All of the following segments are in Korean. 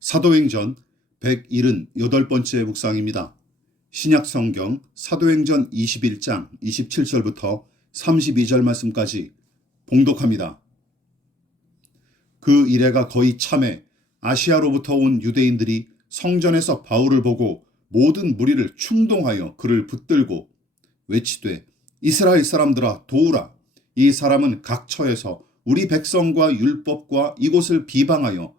사도행전 178번째 묵상입니다. 신약 성경 사도행전 21장 27절부터 32절 말씀까지 봉독합니다. 그 이래가 거의 참에 아시아로부터 온 유대인들이 성전에서 바울을 보고 모든 무리를 충동하여 그를 붙들고 외치되 이스라엘 사람들아 도우라 이 사람은 각 처에서 우리 백성과 율법과 이곳을 비방하여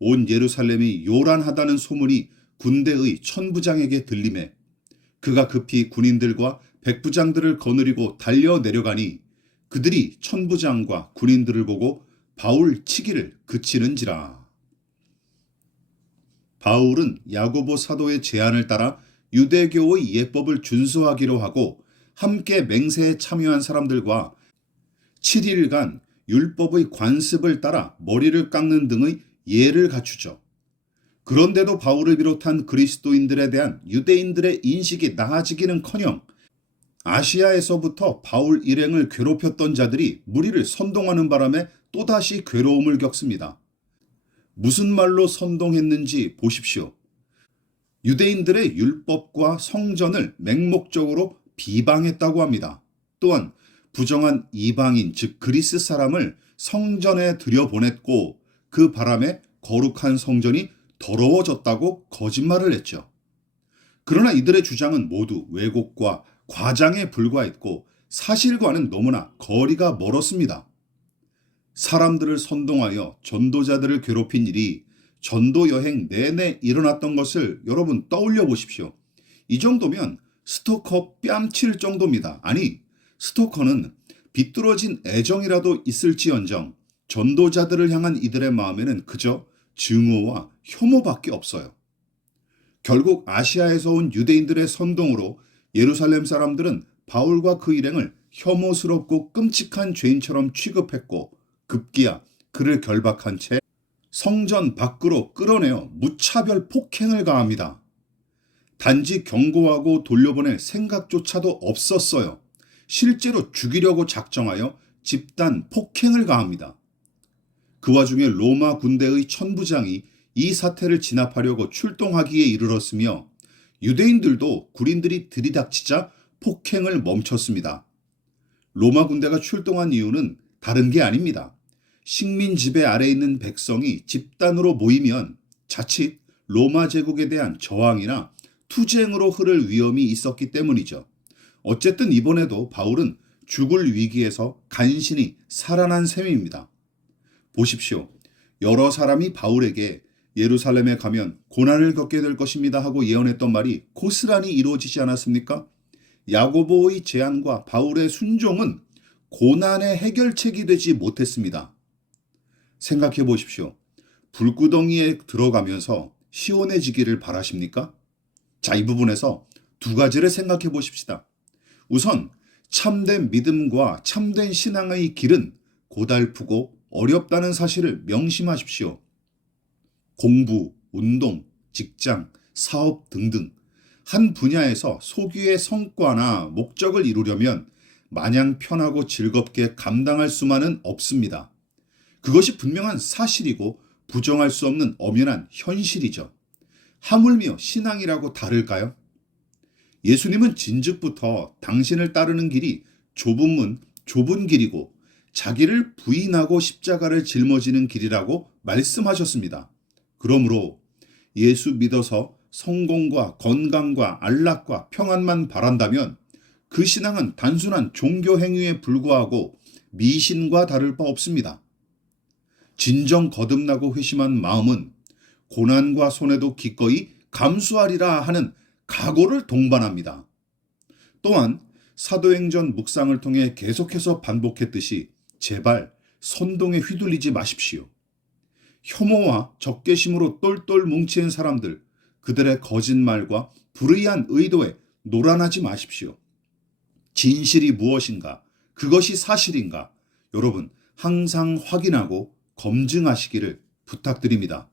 온 예루살렘이 요란하다는 소문이 군대의 천부장에게 들림에 그가 급히 군인들과 백부장들을 거느리고 달려 내려가니 그들이 천부장과 군인들을 보고 바울 치기를 그치는지라. 바울은 야고보 사도의 제안을 따라 유대교의 예법을 준수하기로 하고 함께 맹세에 참여한 사람들과 7일간 율법의 관습을 따라 머리를 깎는 등의 예를 갖추죠. 그런데도 바울을 비롯한 그리스도인들에 대한 유대인들의 인식이 나아지기는커녕 아시아에서부터 바울 일행을 괴롭혔던 자들이 무리를 선동하는 바람에 또다시 괴로움을 겪습니다. 무슨 말로 선동했는지 보십시오. 유대인들의 율법과 성전을 맹목적으로 비방했다고 합니다. 또한 부정한 이방인 즉 그리스 사람을 성전에 들여보냈고 그 바람에 거룩한 성전이 더러워졌다고 거짓말을 했죠. 그러나 이들의 주장은 모두 왜곡과 과장에 불과했고 사실과는 너무나 거리가 멀었습니다. 사람들을 선동하여 전도자들을 괴롭힌 일이 전도 여행 내내 일어났던 것을 여러분 떠올려 보십시오. 이 정도면 스토커 뺨칠 정도입니다. 아니, 스토커는 비뚤어진 애정이라도 있을지언정 전도자들을 향한 이들의 마음에는 그저 증오와 혐오밖에 없어요. 결국 아시아에서 온 유대인들의 선동으로 예루살렘 사람들은 바울과 그 일행을 혐오스럽고 끔찍한 죄인처럼 취급했고 급기야 그를 결박한 채 성전 밖으로 끌어내어 무차별 폭행을 가합니다. 단지 경고하고 돌려보낼 생각조차도 없었어요. 실제로 죽이려고 작정하여 집단 폭행을 가합니다. 그 와중에 로마 군대의 천부장이 이 사태를 진압하려고 출동하기에 이르렀으며 유대인들도 군인들이 들이닥치자 폭행을 멈췄습니다. 로마 군대가 출동한 이유는 다른 게 아닙니다. 식민 지배 아래 있는 백성이 집단으로 모이면 자칫 로마 제국에 대한 저항이나 투쟁으로 흐를 위험이 있었기 때문이죠. 어쨌든 이번에도 바울은 죽을 위기에서 간신히 살아난 셈입니다. 보십시오. 여러 사람이 바울에게 예루살렘에 가면 고난을 겪게 될 것입니다 하고 예언했던 말이 고스란히 이루어지지 않았습니까? 야고보의 제안과 바울의 순종은 고난의 해결책이 되지 못했습니다. 생각해 보십시오. 불구덩이에 들어가면서 시원해지기를 바라십니까? 자, 이 부분에서 두 가지를 생각해 보십시다. 우선 참된 믿음과 참된 신앙의 길은 고달프고 어렵다는 사실을 명심하십시오. 공부, 운동, 직장, 사업 등등 한 분야에서 소규의 성과나 목적을 이루려면 마냥 편하고 즐겁게 감당할 수만은 없습니다. 그것이 분명한 사실이고 부정할 수 없는 엄연한 현실이죠. 하물며 신앙이라고 다를까요? 예수님은 진즉부터 당신을 따르는 길이 좁은 문, 좁은 길이고 자기를 부인하고 십자가를 짊어지는 길이라고 말씀하셨습니다. 그러므로 예수 믿어서 성공과 건강과 안락과 평안만 바란다면 그 신앙은 단순한 종교 행위에 불과하고 미신과 다를 바 없습니다. 진정 거듭나고 회심한 마음은 고난과 손해도 기꺼이 감수하리라 하는 각오를 동반합니다. 또한 사도행전 묵상을 통해 계속해서 반복했듯이 제발 선동에 휘둘리지 마십시오. 혐오와 적개심으로 똘똘 뭉친 사람들, 그들의 거짓말과 불의한 의도에 노란하지 마십시오. 진실이 무엇인가? 그것이 사실인가? 여러분, 항상 확인하고 검증하시기를 부탁드립니다.